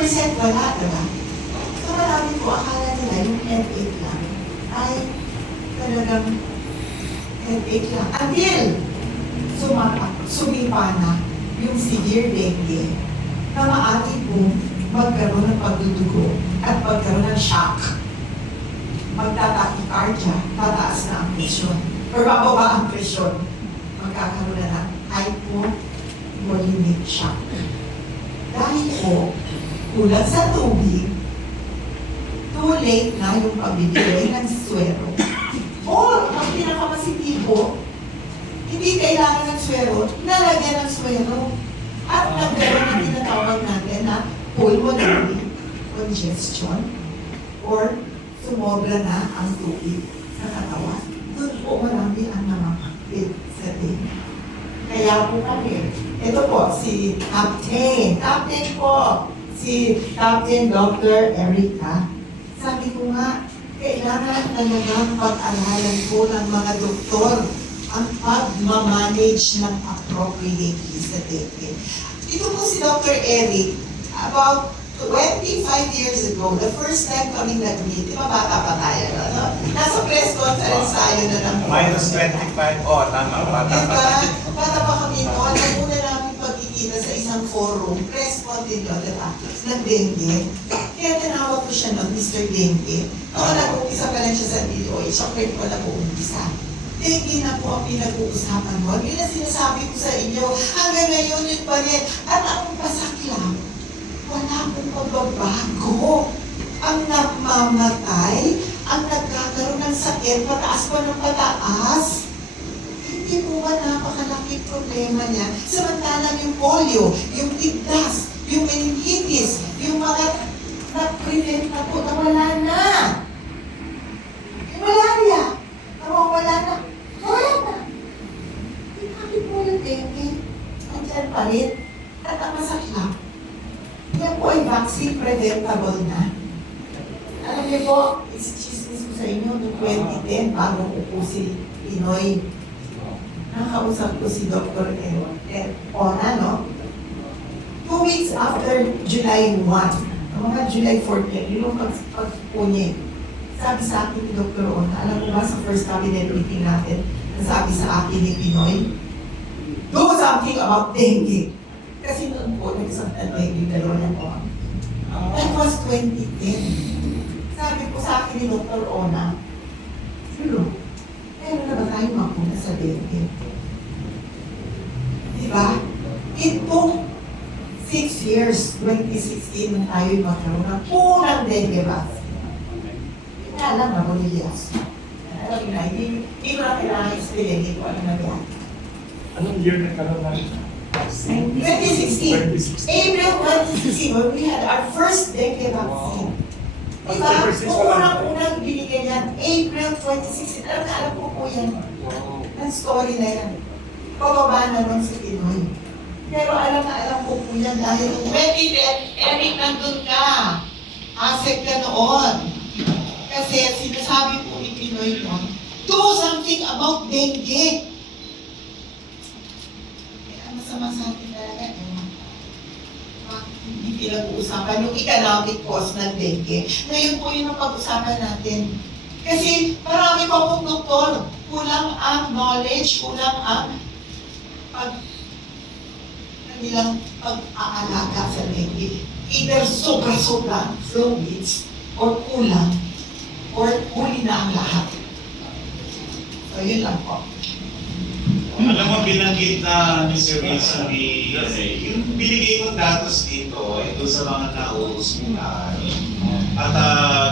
90% wala, diba? So marami po, akala nila yung headache lang ay talagang headache lang. Until sumipa na yung severe dengue na maaari po magkaroon ng pagdudugo at magkaroon ng shock. Magtatakicardia, tataas na ang presyon. Or bababa ang presyon. Magkakaroon na ng hypovolemic shock. Dahil po, kulang sa tubig, too late na yung pagbibigay ng swero. Or, ang pinakamasitibo, hindi kailangan ng swero, nalagyan ng swero. At nagkaroon ng tinatawag natin na pulmonary congestion or sumobra na ang tubig sa katawan. Doon po marami ang namakakit sa dengue. Kaya po kami, ito po, si Captain po, si Captain Dr. Erica. Sabi ko nga, kailangan talagang pag-aralan po ng mga doktor ang pag-manage ng appropriately sa dengue. Ito po si Dr. Eric, about 25 years ago, the first time kami nag-meet, di ba bata pa tayo, no? Nasa press conference tayo na ng Minus 25, tama, bata pa. Diba? Bata pa kami noon, ang una namin pagkikita sa isang forum, press con din yun, diba? Ng dengue. Kaya tinawag ko siya noon, Mr. Dengue. Noon nag-umpisa pa lang siya sa DOH, chocolate ko nag-uumpisa. Dengue na po ang pinag-uusapan mo. Yun ang sinasabi ko sa inyo, hanggang ngayon yun pa rin. At ang pasaklang, wala pong pagbabago. Ang namamatay, ang nagkakaroon ng sakit, pataas pa ng pataas. Hindi po ba napakalaking problema niya? Samantalang yung polio, yung tigdas, yung meningitis, yung mga na-prevent na po na wala na. Yung malaria, wala na. Wala na. Bakit po yung dengue? Andyan pa rin. At ang masaklang, yan po ay vaccine preventable na. Alam niyo po, isi-chismis ko sa inyo, noong 2010, bago ko po si Pinoy, nakausap ko si Dr. Ona, no? 2 weeks after July 1, mga July 14, yung pagpunye, sabi sa akin ni Dr. Ona, alam mo ba sa first cabinet meeting natin, sabi sa akin ni Pinoy, do something about dengue. Kasi noon po, nag-isang dengue, dalawa na po. That was 2010. Sabi po sa akin ni Dr. Ona, pero, meron na ba tayong makuna sa dengue? Diba? Itong 6 years, 2016, nang tayo magkaroon ng unang dengue vaccine. Hindi na alam na Bonillas. Alam na, hindi ko na kailangan explain, hindi ko alam na yan. Anong year nagkaroon ng vaccine? 2016. April 2016, when we had our first dengue vaccine. Diba? Kung unang-unang binigay yan, April 2016. Alam ko po yan. Ang story na yan. Pababa na nun sa Pinoy. Pero alam ko po yan dahil when Eric, nandun ka. Asek ka noon. Kasi sinasabi po ni Pinoy noon, do something about dengue. Masama sa atin talaga, hindi pinag-uusapan yung economic cost ng dengue. Ngayon po yun ang pag-usapan natin. Kasi marami pa pong doktor, kulang ang knowledge, kulang ang nilang pag-aalaga sa dengue. Either sobra-sobra fluids, or kulang, or huli na ang lahat. So yun lang po. Alam mo, binanggit na ni Sir Wilson yung binigay kong datos dito ay doon sa mga nauuspital. At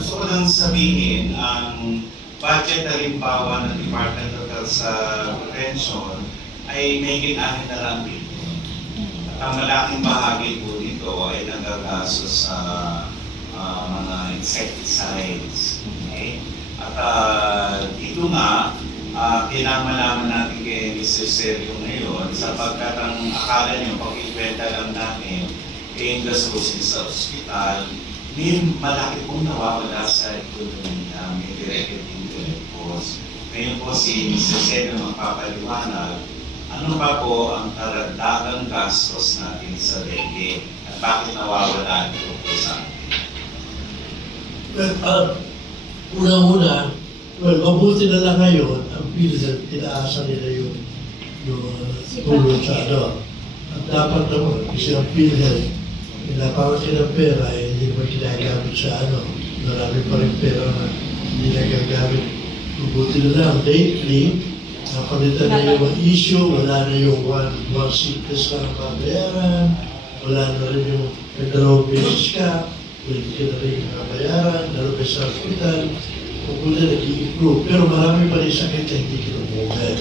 gusto ko lang sabihin, ang budget na limbawa ng Department of Health sa prevention ay may ginahin na lang dito. At ang malaking bahagi po dito ay nagagastos sa mga insecticides. Okay? At dito nga, kinamalaman natin kay Mr. Sergio ngayon sapagkat ang akala niyo pag-ikwenta lang namin kay industry sa ospital, may malaki pong nawawala sa ekonomiya, may direct and indirect cost. Ngayon po si Mr. Sergio magpapaliwanag, ano ba po ang karagdagang gastos natin sa dengue at bakit nawawala ito po Una-una, well, mabuti na lang ngayon, ang PhilHealth, tinaasa nila yung tulong sa ano. At dapat naman, kasi ang PhilHealth, pinapawasin ng pera, hindi naman ginagamit sa ano. Marami pa rin pera na hindi nagagamit. Mabuti na lang, lately, napalitan na yung mga issue, wala na yung one sickness na mabayaran, wala na rin yung dalawang beses ka, pwede ka na rin mabayaran, dalawang beses sa hospital, mabuti nag-i-improve. Pero marami pa rin sakit na hindi kinumugay.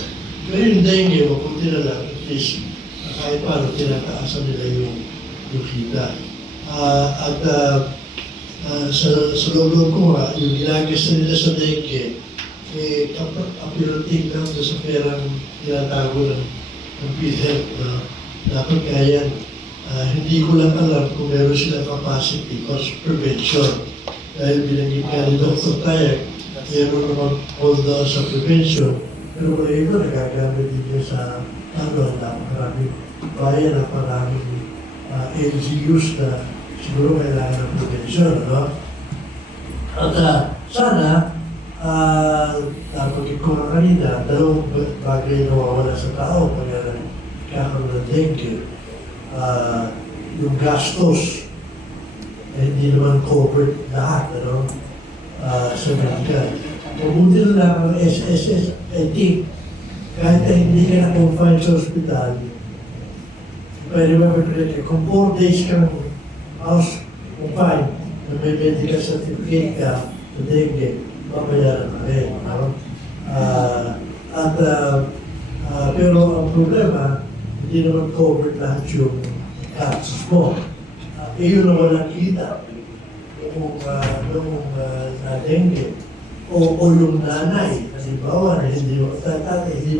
Pero yung dengue, mabuti na lang, at least, kahit paano, tinataasan nila yung kita. Sa loob ko nga, yung ginagasta nila sa dengue, apirating lang sa perang tinatago ng PhilHealth. Dapat kaya hindi ko lang alam kung meron silang capacity cost prevention. Dahil binanggit nga ni Dr. Tayak, meron naman hold sa prevention. Pero wala iba, nagagamit din niya sa napakaraming bayan, napakaraming LGUs na siguro kailangan ng prevention. No? At sana, napagin ko nga kanina, dalawang bagay na nawawala sa tao pag kakaroon ng dengue. Yung gastos, hindi naman covered lahat, ano, sa medical. Mabuti na lang ang SSS, I think, kahit na hindi ka na-confine sa hospital, pwede ba kung 4 days ka ng house confine, na may medical certificate ka sa dengue, mabayaran na rin. No? Pero ang problema, hindi naman covered lahat yung gastos mo. Yun na walang kita kung dengue. O yung nanay, halimbawa na hindi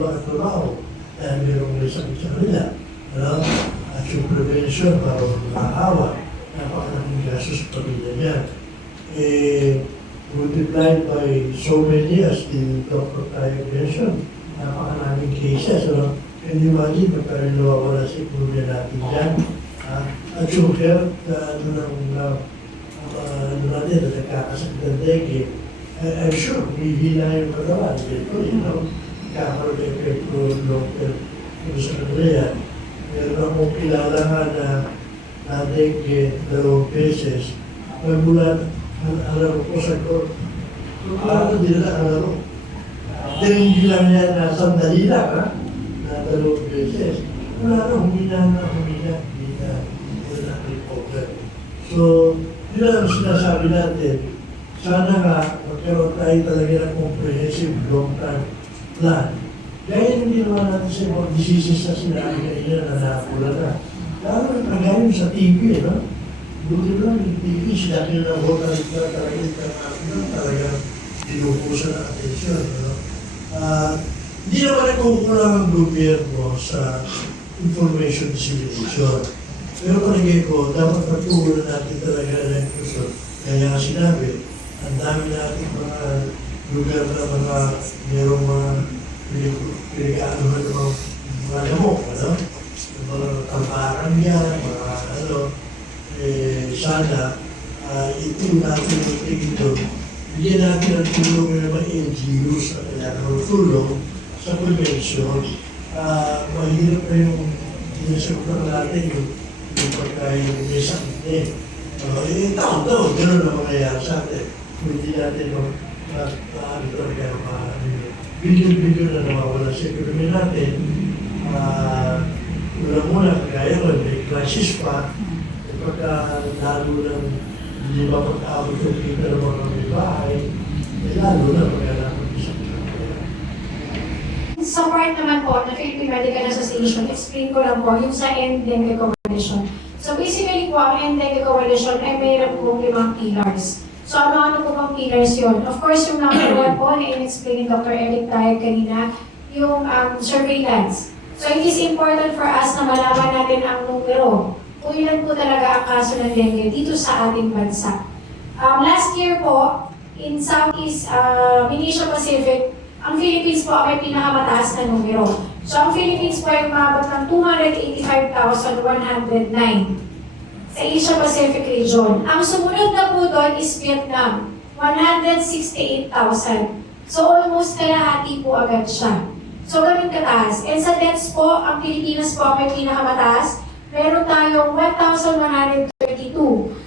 makatrabaho dahil mayroong may sakit sa kanila. Ano? At yung prevention para makahawa, napakaraming gastos sa pamilya niya. Multiplied by so many as the Dr. Tayo mentioned, napakaraming cases. Ano? Can you imagine magkaroon nawawala sa ekonomiya natin dyan? At yung health, natin na nagkakasakit ng dengue, I'm sure, hihila yung katawan. Ito, kakaroon ng epekto long-term sa kanila yan. Meron akong kilala nga na dengue 2 beses. Magmula, alam ko sa ko, parang hindi na alam. Dengue lang yan na sandali lang, ha? Na 2 beses. Wala na, humina. Hindi na recover. So, yun ang sinasabi natin. Sana nga, magkaroon tayo talaga ng comprehensive long-term plan. Kaya hindi naman natin sa mga diseases na sinabi kanina na nakapula na. Lalo na kagayon sa TV, no? Buti lang yung TV, sinabi na water na talaga dinupusan ng atensyon. No? Hindi naman nagkukulang ang gobyerno sa information dissemination. Pero palagay ko, dapat patuloy natin talaga ng kusot. Kaya nga sinabi, ang dami natin mga lugar na mayroong mga pinag-aanuhan ng mga lamok, ano? Mga tamparan yan, sana, ito natin ito. Bigyan natin ang tulong ng mga NGOs na kailangan ng tulong sa prevention. Mahirap na yung sinasagot natin yung pagkain may sakit din. Taon-taon, gano'n na mangyayari sa atin. Kung hindi natin billion-billion na nawawala sa ekonomi natin, muna, kagaya ko, may crisis pa, pagka lalo ng hindi ba pagkaabot yung kita ng mga may bahay, lalo na magkailangan ng isang pagkaya. Sa part naman po, na Philippine Medical Association, explain ko lang po yung sa End-Dengue Coalition. So basically po, ang End-Dengue Coalition ay mayroon po 5 pillars. So ano-ano po bang pillars yun? Of course, yung number 1 po, na in-explain ni Dr. Eric Tayo kanina, yung surveillance. So it is important for us na malaman natin ang numero. Kung ilan po talaga ang kaso ng dengue dito sa ating bansa. Last year po, in Southeast Asia Pacific, ang Philippines po ay pinakamataas na numero. So ang Philippines po ay umabot ng 285,109 sa Asia Pacific region. Ang sumunod na po doon is Vietnam, 168,000. So almost kalahati po agad siya. So ganun kataas. And sa deaths po, ang Pilipinas po ang may pinakamataas. Meron tayong 1,132.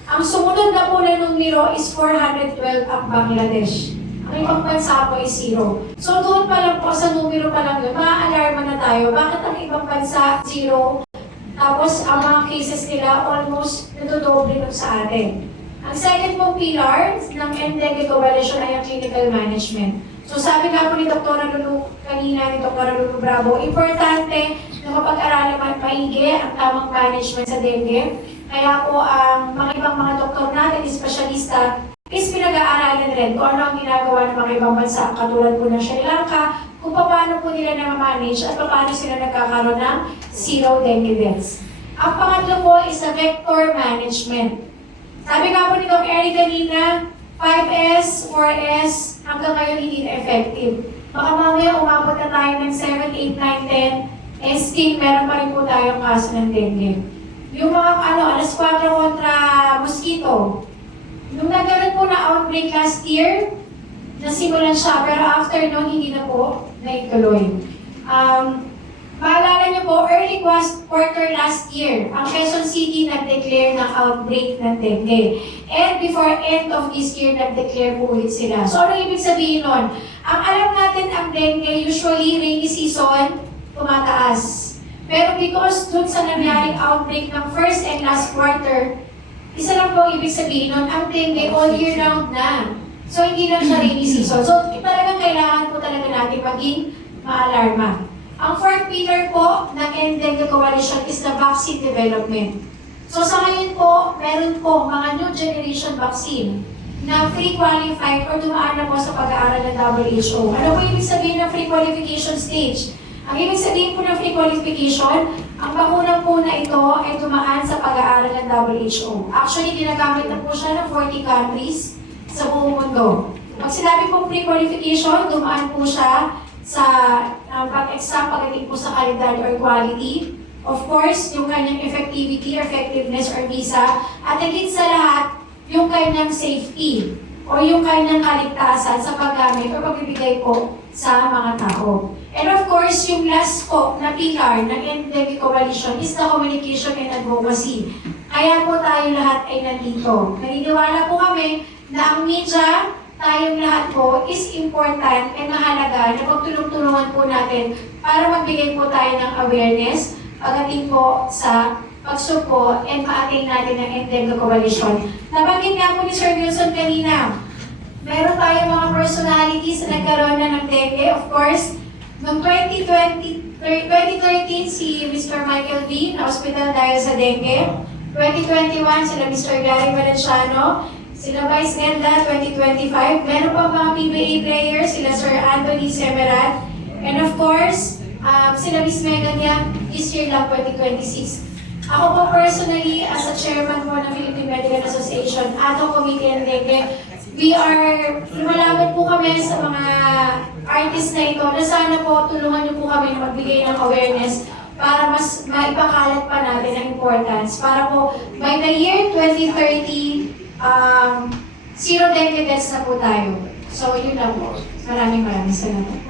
Ang sumunod na po na numero is 412 ang Bangladesh. Ang ibang bansa po is 0. So doon pa lang po, sa numero pa lang yun, maa-alarma na tayo. Bakit ang ibang bansa 0? Tapos ang mga cases nila almost nadodoble nun sa atin. Ang second pong pillar ng NDEG Coalition ay ang clinical management. So sabi nga po ni Dr. Lulu kanina, ni Dr. Lulu Bravo, importante na mapag-aralan maigi ang tamang management sa dengue. Kaya po ang mga ibang mga doktor natin, espesyalista, is pinag-aaralan rin kung ano ang ginagawa ng mga ibang bansa, katulad po ng Sri Lanka, kung paano po nila na-manage at paano sila nagkakaroon ng zero dengue deaths. Ang pangatlo po is the vector management. Sabi nga po ni Dr. Eric kanina, 5S, 4S, hanggang ngayon hindi na effective. Baka mamaya umabot na tayo ng 7, 8, 9, 10, and still meron pa rin po tayong kaso ng dengue. Yung mga alas 4 kontra mosquito, nung nagkaroon po na outbreak last year, nasimulan siya, pero after noon, hindi na po naituloy. Maalala niyo po, early quarter last year, ang Quezon City nag-declare ng outbreak ng dengue. And before end of this year, nag-declare po ulit sila. So ano ibig sabihin nun? Ang alam natin ang dengue, usually rainy season, tumataas. Pero because dun sa nangyaring outbreak ng first and last quarter, isa lang po ibig sabihin nun, ang dengue all year round na. So hindi lang sa rainy season. So talagang kailangan po talaga natin maging maalarma. Ang fourth pillar po ng NDEG Coalition is the vaccine development. So sa ngayon po, meron po mga new generation vaccine na pre-qualified or dumaan na po sa pag-aaral ng WHO. Ano po ibig sabihin ng pre-qualification stage? Ang ibig sabihin po ng pre-qualification, ang bakuna po na ito ay dumaan sa pag-aaral ng WHO. Actually, ginagamit na po siya ng 40 countries sa buong mundo. Pag sinabi pong pre-qualification, dumaan po siya sa pag-exam pagdating po sa kalidad or quality. Of course, yung kanyang effectivity, effectiveness, or visa. At higit sa lahat, yung kanyang safety o yung kanyang kaligtasan sa paggamit o pagbibigay po sa mga tao. And of course, yung last po na pillar ng NDEG Coalition is the communication and advocacy. Kaya po tayo lahat ay nandito. Naniniwala po kami na ang media, tayong lahat po is important and mahalaga na pagtulong-tulungan po natin para magbigay po tayo ng awareness pagdating po sa pagsupo and ma-attain natin ng NDEG Coalition. Nabanggit nga po ni Sir Wilson kanina, meron tayong mga personalities na nagkaroon na ng dengue. Of course, noong 2013 si Mr. Michael V. na hospital dahil sa dengue. 2021 sila Mr. Gary Valenciano. Sila Vice Ganda, 2025. Meron pa mga PBA players, sila Sir Anthony Semerat. And of course, sila Miss Megan Yang, this year lang, 2026. Ako po personally, as a chairman po ng Philippine Medical Association, atong committee and dengue, lumalaban po kami sa mga artists na ito na sana po tulungan niyo po kami na magbigay ng awareness para mas maipakalat pa natin ang importance. Para po, by the year 2030, zero dengue deaths na po tayo. So, yun lang po. Maraming salamat.